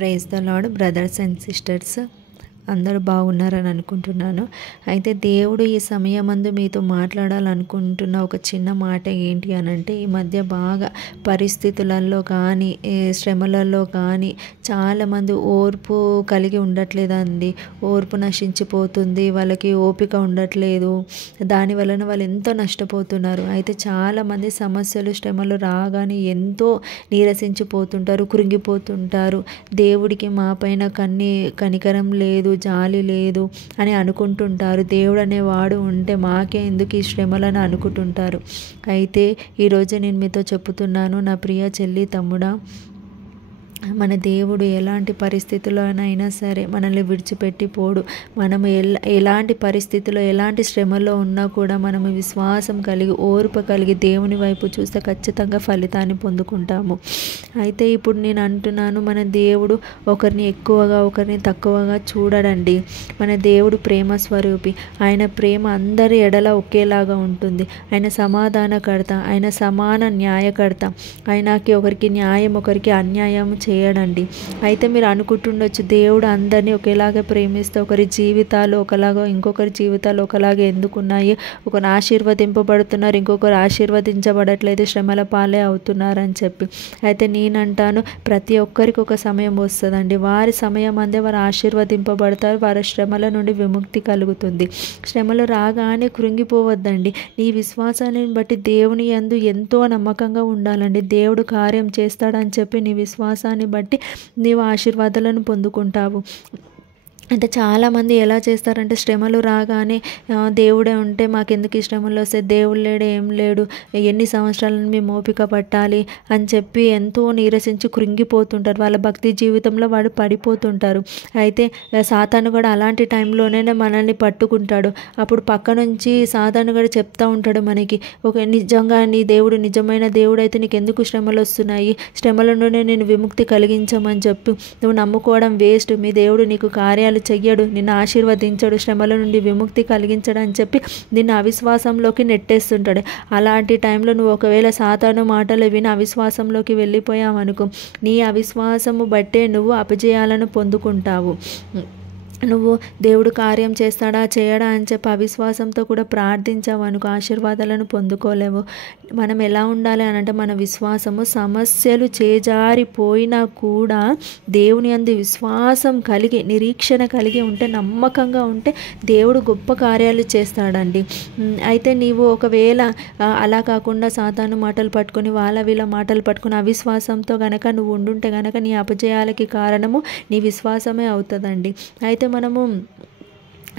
Praise the Lord brothers and sisters, అందరూ బాగున్నారని అనుకుంటున్నాను. అయితే దేవుడు ఈ సమయమందు మీతో మాట్లాడాలనుకుంటున్న ఒక చిన్న మాట ఏంటి అనంటే, ఈ మధ్య బాగా పరిస్థితులలో కానీ శ్రమలలో కానీ చాలామంది ఓర్పు కలిగి ఉండట్లేదండి. ఓర్పు నశించిపోతుంది, వాళ్ళకి ఓపిక ఉండట్లేదు. దాని వలన వాళ్ళు ఎంతో నష్టపోతున్నారు. అయితే చాలామంది సమస్యలు శ్రమలు రాగానే ఎంతో నీరసించిపోతుంటారు, కృంగిపోతుంటారు. దేవుడికి మా పైన కనికరం లేదు, జాలి లేదు అని అనుకుంటుంటారు. దేవుడు అనేవాడు ఉంటే మాకే ఎందుకు ఈ శ్రమలను అనుకుంటుంటారు. అయితే ఈరోజు నేను మీతో చెప్పుతున్నాను, నా ప్రియ చెల్లి తమ్ముడా, మన దేవుడు ఎలాంటి పరిస్థితుల్లోనైనా సరే మనల్ని విడిచిపెట్టి పోడు. మనము ఎలాంటి పరిస్థితుల్లో ఎలాంటి శ్రమలో ఉన్నా కూడా మనము విశ్వాసం కలిగి ఓర్పు కలిగి దేవుని వైపు చూస్తే ఖచ్చితంగా ఫలితాన్ని పొందుకుంటాము. అయితే ఇప్పుడు నేను అంటున్నాను, మన దేవుడు ఒకరిని ఎక్కువగా ఒకరిని తక్కువగా చూడడండి. మన దేవుడు ప్రేమ స్వరూపి. ఆయన ప్రేమ అందరి ఎడల ఒకేలాగా ఉంటుంది. ఆయన సమాధానకర్త, ఆయన సమాన న్యాయకర్త. ఆయనకి ఒకరికి న్యాయం ఒకరికి అన్యాయం చేయడండి. అయితే మీరు అనుకుంటుండొచ్చు, దేవుడు అందరినీ ఒకేలాగా ప్రేమిస్తే ఒకరి జీవితాలు ఒకలాగా ఇంకొకరి జీవితాలు ఒకలాగా ఎందుకున్నాయి, ఒకరు ఆశీర్వదింపబడుతున్నారు ఇంకొకరు ఆశీర్వదించబడట్లేదు, శ్రమల పాలే అవుతున్నారని చెప్పి. అయితే నేనంటాను, ప్రతి ఒక్కరికి ఒక సమయం వస్తుందండి. వారి సమయం అందే వారు ఆశీర్వదింపబడతారు, వారి శ్రమల నుండి విముక్తి కలుగుతుంది. శ్రమలు రాగానే కృంగిపోవద్దండి. నీ విశ్వాసాన్ని బట్టి దేవుని యందు ఎంతో నమ్మకంగా ఉండాలండి. దేవుడు కార్యం చేస్తాడని చెప్పి నీ విశ్వాసాన్ని బట్టి నీవు ఆశీర్వాదాలను పొందుకుంటావు. అంటే చాలామంది ఎలా చేస్తారంటే, శ్రమలు రాగానే దేవుడే ఉంటే మాకెందుకు ఈ శ్రమలు వస్తాయి, దేవుడు లేడు ఏం లేడు, ఎన్ని సంవత్సరాలను మేము ఓపిక పట్టాలి అని చెప్పి ఎంతో నీరసించి కృంగిపోతుంటారు. వాళ్ళ భక్తి జీవితంలో వాడు పడిపోతుంటారు. అయితే సాతాను కూడా అలాంటి టైంలోనే మనల్ని పట్టుకుంటాడు. అప్పుడు పక్క నుంచి సాతాను కూడా చెప్తా ఉంటాడు మనకి, నిజంగా నీ దేవుడు నిజమైన దేవుడు అయితే నీకు ఎందుకు శ్రమలు వస్తున్నాయి, శ్రమల నుండి నేను విముక్తి కలిగించమని చెప్పి నువ్వు నమ్ముకోవడం వేస్ట్. మీ దేవుడు నీకు కార్యాలు చెయ్యడు, నిన్ను ఆశీర్వదించడు, శ్రమల నుండి విముక్తి కలిగించడు అని చెప్పి నిన్ను అవిశ్వాసంలోకి నెట్టేస్తుంటాడు. అలాంటి టైంలో నువ్వు ఒకవేళ సాతాను మాటలు విని అవిశ్వాసంలోకి వెళ్ళిపోయావనుకో, నీ అవిశ్వాసము బట్టే నువ్వు అపజయాలను పొందుకుంటావు. నువ్వు దేవుడు కార్యం చేస్తాడా చేయడా అని చెప్పి అవిశ్వాసంతో కూడా ప్రార్థించావు అనుకో, ఆశీర్వాదాలను పొందుకోలేవు. మనం ఎలా ఉండాలి అని అంటే, మన విశ్వాసము సమస్యలు చేజారిపోయినా కూడా దేవుని యందు విశ్వాసం కలిగి నిరీక్షణ కలిగి ఉంటే, నమ్మకంగా ఉంటే దేవుడు గొప్ప కార్యాలు చేస్తాడండి. అయితే నీవు ఒకవేళ అలా కాకుండా సాతాను మాటలు పట్టుకొని వీళ్ళ మాటలు పట్టుకొని అవిశ్వాసంతో గనక నువ్వు ఉండుంటే గనక నీ అపజయాలకి కారణము నీ విశ్వాసమే అవుతుందండి. అయితే మనము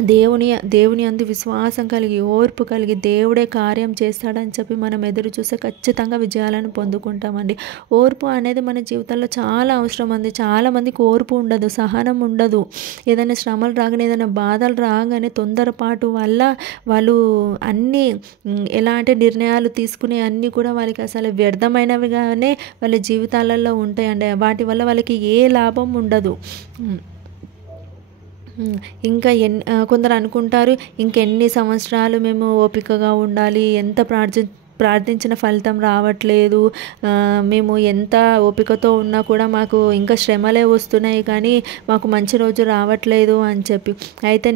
దేవుని అందు విశ్వాసం కలిగి ఓర్పు కలిగి దేవుడే కార్యం చేస్తాడని చెప్పి మనం ఎదురు చూస్తే ఖచ్చితంగా విజయాలను పొందుకుంటామండి. ఓర్పు అనేది మన జీవితంలో చాలా అవసరం అండి. చాలామందికి ఓర్పు ఉండదు, సహనం ఉండదు. ఏదైనా శ్రమలు రాగానే ఏదైనా బాధలు రాగానే తొందరపాటు వల్ల వాళ్ళు అన్నీ ఎలాంటి నిర్ణయాలు తీసుకునే అన్నీ కూడా వాళ్ళకి అసలు వ్యర్థమైనవిగానే వాళ్ళ జీవితాలలో ఉంటాయండి. వాటి వల్ల వాళ్ళకి ఏ లాభం ఉండదు. ఇంకా కొందరు అనుకుంటారు, ఇంకెన్ని సంవత్సరాలు మేము ఓపికగా ఉండాలి, ఎంత ప్రార్థించిన ఫలితం రావట్లేదు, మేము ఎంత ఓపికతో ఉన్నా కూడా మాకు ఇంకా శ్రమలే వస్తున్నాయి కానీ మాకు మంచి రోజు రావట్లేదు అని చెప్పి. అయితే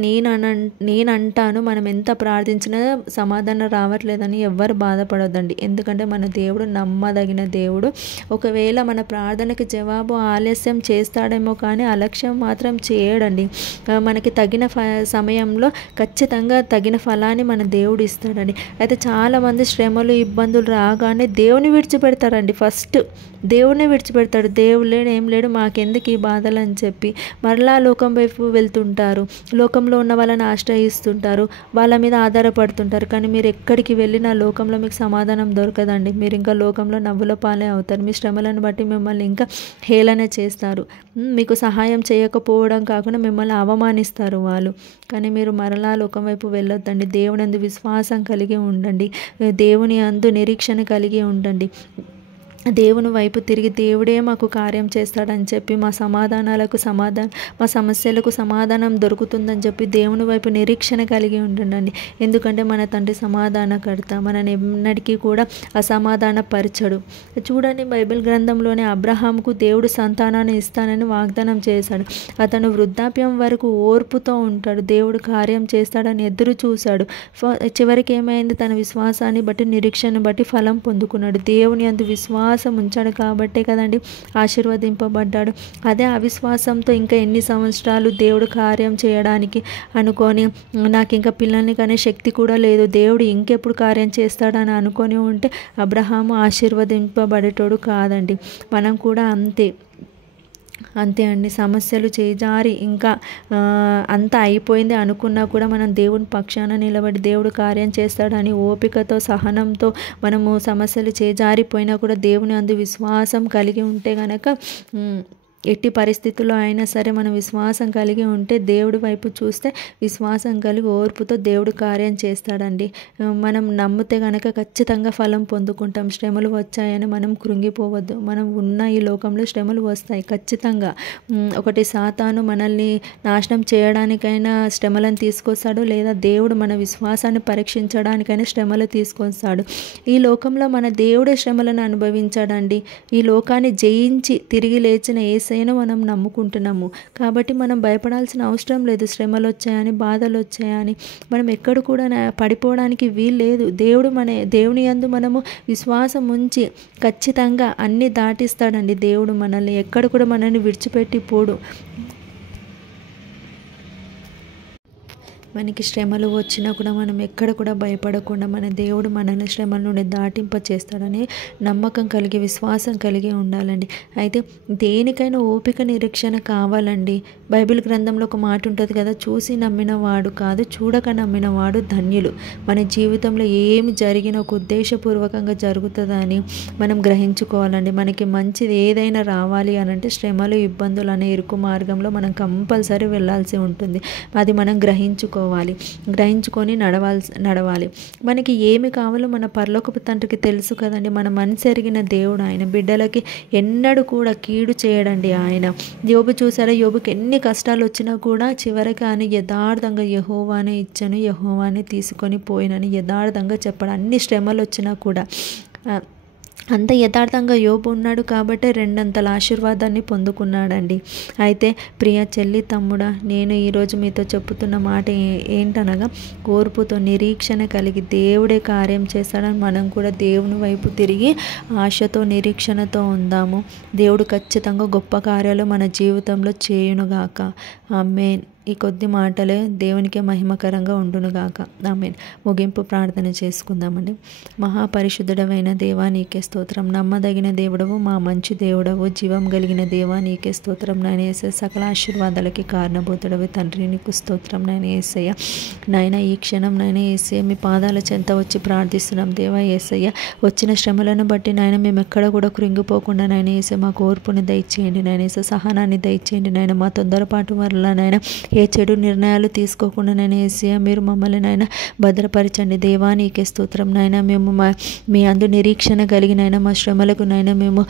నేనంటాను, మనం ఎంత ప్రార్థించినా సమాధానం రావట్లేదని ఎవ్వరు బాధపడొద్దండి. ఎందుకంటే మన దేవుడు నమ్మదగిన దేవుడు. ఒకవేళ మన ప్రార్థనకి జవాబు ఆలస్యం చేస్తాడేమో కానీ అలక్ష్యం మాత్రం చేయడండి. మనకి తగిన సమయంలో ఖచ్చితంగా తగిన ఫలాన్ని మన దేవుడు ఇస్తాడండి. అయితే చాలామంది శ్రమలు ఇబ్బందులు రాగానే దేవుని విడిచిపెడతారండి. ఫస్ట్ దేవుడిని విడిచిపెడతాడు. దేవుడు లేడు ఏం లేడు, మాకెందుకు ఈ బాధలు అని చెప్పి మరలా లోకం వైపు వెళ్తుంటారు. లోకంలో ఉన్న వాళ్ళని ఆశ్రయిస్తుంటారు, వాళ్ళ మీద ఆధారపడుతుంటారు. కానీ మీరు ఎక్కడికి వెళ్ళినా లోకంలో మీకు సమాధానం దొరకదండి. మీరు ఇంకా లోకంలో నవ్వుల పాలే అవుతారు. మీ శ్రమలను బట్టి మిమ్మల్ని ఇంకా హేళన చేస్తారు. మీకు సహాయం చేయకపోవడం కాకుండా మిమ్మల్ని అవమానిస్తారు వాళ్ళు. కానీ మీరు మరలా లోకం వైపు వెళ్ళొద్దండి. దేవుని యందు విశ్వాసం కలిగి ఉండండి. దేవుని యందు నిరీక్షణ కలిగి ఉండండి. దేవుని వైపు తిరిగి దేవుడే మాకు కార్యం చేస్తాడని చెప్పి మా సమస్యలకు సమాధానం దొరుకుతుందని చెప్పి దేవుని వైపు నిరీక్షణ కలిగి ఉండండి. ఎందుకంటే మన తండ్రి సమాధానకర్త, మనని ఎన్నటికీ కూడా అసమాధాన పరచడు. చూడండి, బైబిల్ గ్రంథంలోనే అబ్రహాంకు దేవుడు సంతానాన్ని ఇస్తానని వాగ్దానం చేశాడు. అతను వృద్ధాప్యం వరకు ఓర్పుతో ఉంటాడు, దేవుడు కార్యం చేస్తాడని ఎదురు చూశాడు. చివరికి ఏమైంది? తన విశ్వాసాన్ని బట్టి నిరీక్షను బట్టి ఫలం పొందుకున్నాడు. దేవుని యందు విశ్వాసం ఉంచాడు కాబట్టే కదండి ఆశీర్వదింపబడ్డాడు. అదే అవిశ్వాసంతో ఇంకా ఎన్ని సంవత్సరాలు దేవుడు కార్యం చేయడానికి అనుకొని, నాకు ఇంకా పిల్లల్ని కానీ శక్తి కూడా లేదు, దేవుడు ఇంకెప్పుడు కార్యం చేస్తాడని అనుకొని ఉంటే అబ్రహాము ఆశీర్వదింపబడేటోడు కాదండి. మనం కూడా అంతే అండి. సమస్యలు చేజారి ఇంకా అంతా అయిపోయింది అనుకున్నా కూడా మనం దేవుని పక్షాన నిలబడి దేవుడు కార్యం చేస్తాడని ఓపికతో సహనంతో మనము సమస్యలు చేజారిపోయినా కూడా దేవుని అందు విశ్వాసం కలిగి ఉంటే గనక ఎట్టి పరిస్థితుల్లో అయినా సరే మనం విశ్వాసం కలిగి ఉంటే దేవుడి వైపు చూస్తే విశ్వాసం కలిగి ఓర్పుతో దేవుడు కార్యం చేస్తాడండి. మనం నమ్మితే కనుక ఖచ్చితంగా ఫలం పొందుకుంటాం. శ్రమలు వచ్చాయని మనం కృంగిపోవద్దు. మనం ఉన్న ఈ లోకంలో శ్రమలు వస్తాయి ఖచ్చితంగా. ఒకటి సాతాను మనల్ని నాశనం చేయడానికైనా శ్రమలను తీసుకొస్తాడు, లేదా దేవుడు మన విశ్వాసాన్ని పరీక్షించడానికైనా శ్రమలు తీసుకొస్తాడు. ఈ లోకంలో మన దేవుడే శ్రమలను అనుభవించాడండి. ఈ లోకాన్ని జయించి తిరిగి లేచిన యేసయ్యను మనం నమ్ముకుంటున్నాము కాబట్టి మనం భయపడాల్సిన అవసరం లేదు. శ్రమలు వచ్చాయని, బాధలు వచ్చాయని మనం ఎక్కడ కూడా పడిపోవడానికి వీలు లేదు. దేవుని యందు మనము విశ్వాసం ఉంచి ఖచ్చితంగా అన్నీ దాటిస్తాడండి. దేవుడు మనల్ని ఎక్కడ కూడా మనల్ని విడిచిపెట్టి పోడు. మనకి శ్రమలు వచ్చినా కూడా మనం ఎక్కడ కూడా భయపడకుండా మన దేవుడు మనల్ని శ్రమల నుండి దాటింప చేస్తాడని నమ్మకం కలిగి విశ్వాసం కలిగి ఉండాలండి. అయితే దేనికైనా ఓపిక నిరీక్షణ కావాలండి. బైబిల్ గ్రంథంలో ఒక మాట ఉంటుంది కదా, చూసి నమ్మిన వాడు కాదు చూడక నమ్మిన వాడు ధన్యులు. మన జీవితంలో ఏమి జరిగినా ఒక ఉద్దేశపూర్వకంగా జరుగుతుందని మనం గ్రహించుకోవాలండి. మనకి మంచిది ఏదైనా రావాలి అనంటే శ్రమలు, ఇబ్బందులు అనే ఇరుకు మార్గంలో మనం కంపల్సరీ వెళ్ళాల్సి ఉంటుంది. అది మనం గ్రహించుకొని నడవాలి. మనకి ఏమి కావాలో మన పరలోకపు తండ్రికి తెలుసు కదండి. మన మనసు ఎరిగిన దేవుడు ఆయన. బిడ్డలకి ఎన్నడూ కూడా కీడు చేయడండి ఆయన. యోబు చూసారా, యోబుకి ఎన్ని కష్టాలు వచ్చినా కూడా చివరికి ఆయన యథార్థంగా యెహోవానే ఇచ్చను, యెహోవానే తీసుకొని పోయినని యథార్థంగా చెప్పాడు. అన్ని శ్రమలు వచ్చినా కూడా అంత యథార్థంగా యోబు ఉన్నాడు కాబట్టి రెండంతల ఆశీర్వాదాన్ని పొందుకున్నాడండి. అయితే ప్రియ చెల్లి, తమ్ముడా, నేను ఈరోజు మీతో చెప్పుతున్న మాట ఏంటనగా, ఓర్పుతో నిరీక్షణ కలిగి దేవుడే కార్యం చేస్తాడని మనం కూడా దేవుని వైపు తిరిగి ఆశతో నిరీక్షణతో ఉందాము. దేవుడు ఖచ్చితంగా గొప్ప కార్యాలు మన జీవితంలో చేయునుగాక. ఆమేన్. ఈ కొద్ది మాటలే దేవునికే మహిమకరంగా ఉండునుగాక. ఆమేన్. ముగింపు ప్రార్థన చేసుకుందామండి. మహాపరిశుద్ధుడవైన దేవా నీకే స్తోత్రం. నమ్మదగిన దేవుడవు, మా మంచి దేవుడవు, జీవం కలిగిన దేవా నీకే స్తోత్రం. నాయన యేసయ్య, సకల ఆశీర్వాదాలకి కారణభూతుడవి తండ్రి నీకు స్తోత్రం. నాయన యేసయ్య, నాయన ఈ క్షణం నాయన యేసయ్య మీ పాదాల చెంత వచ్చి ప్రార్థిస్తున్నాం. దేవా యేసయ్య, వచ్చిన శ్రమలను బట్టి నాయన మేము ఎక్కడ కూడా కృంగిపోకుండా నాయన యేసయ్య మాకు ఓర్పుని దయచేయండి. నాయన యేసయ్య సహనాన్ని దయచేయండి. నాయన మా తొందరపాటు వల్ల నాయన ఏ చెడు నిర్ణయాలు తీసుకోకుండా నాయన యేసయ్య మీరు మమ్మల్ని నాయన భద్రపరచండి. దేవా నీకే స్తోత్రం. నాయన మేము మీ అందు నిరీక్షణ కలిగి నాయన మా శ్రమలకు నాయన మేము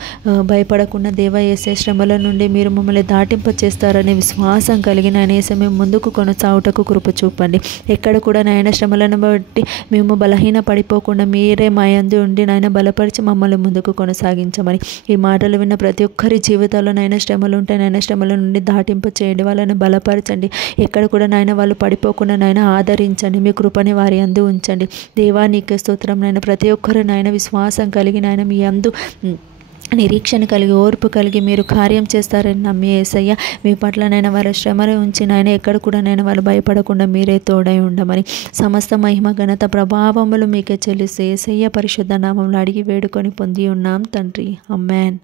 భయపడకుండా దేవా యేసయ్య శ్రమల నుండి మీరు మమ్మల్ని దాటింప చేస్తారనే విశ్వాసం కలిగి నాయన యేసయ్య మేము ముందుకు కొనసాగుటకు కృప చూపండి. ఎక్కడ కూడా నాయన శ్రమలను బట్టి మేము బలహీన పడిపోకుండా మీరే మా యందు ఉండి నాయన బలపరిచి మమ్మల్ని ముందుకు కొనసాగించమని ఈ మాటలు విన్న ప్రతి ఒక్కరి జీవితాల్లో నాయన శ్రమలు ఉంటే నాయన శ్రమల నుండి దాటింప చేయండి. వాళ్ళని బలపరచండి. ఎక్కడ కూడా నాయన వాళ్ళు పడిపోకుండా నాయన ఆదరించండి. మీ కృపని వారి యందు ఉంచండి. దేవా నీకే స్తోత్రం. నాయన ప్రతి ఒక్కరు నాయన విశ్వాసం కలిగి నాయన మీ యందు నిరీక్షణ కలిగి ఓర్పు కలిగి మీరు కార్యం చేస్తారని నమ్మి యేసయ్య మీ పట్ల నైనా వారి శ్రమలు ఉంచి నాయన ఎక్కడ కూడా నేను వాళ్ళు భయపడకుండా మీరే తోడై ఉండమని సమస్త మహిమ ఘనత ప్రభావములు మీకే చెల్లిస్తూ యేసయ్య పరిశుద్ధ నామంలో అడిగి వేడుకొని పొంది ఉన్నాం తండ్రి. ఆమేన్.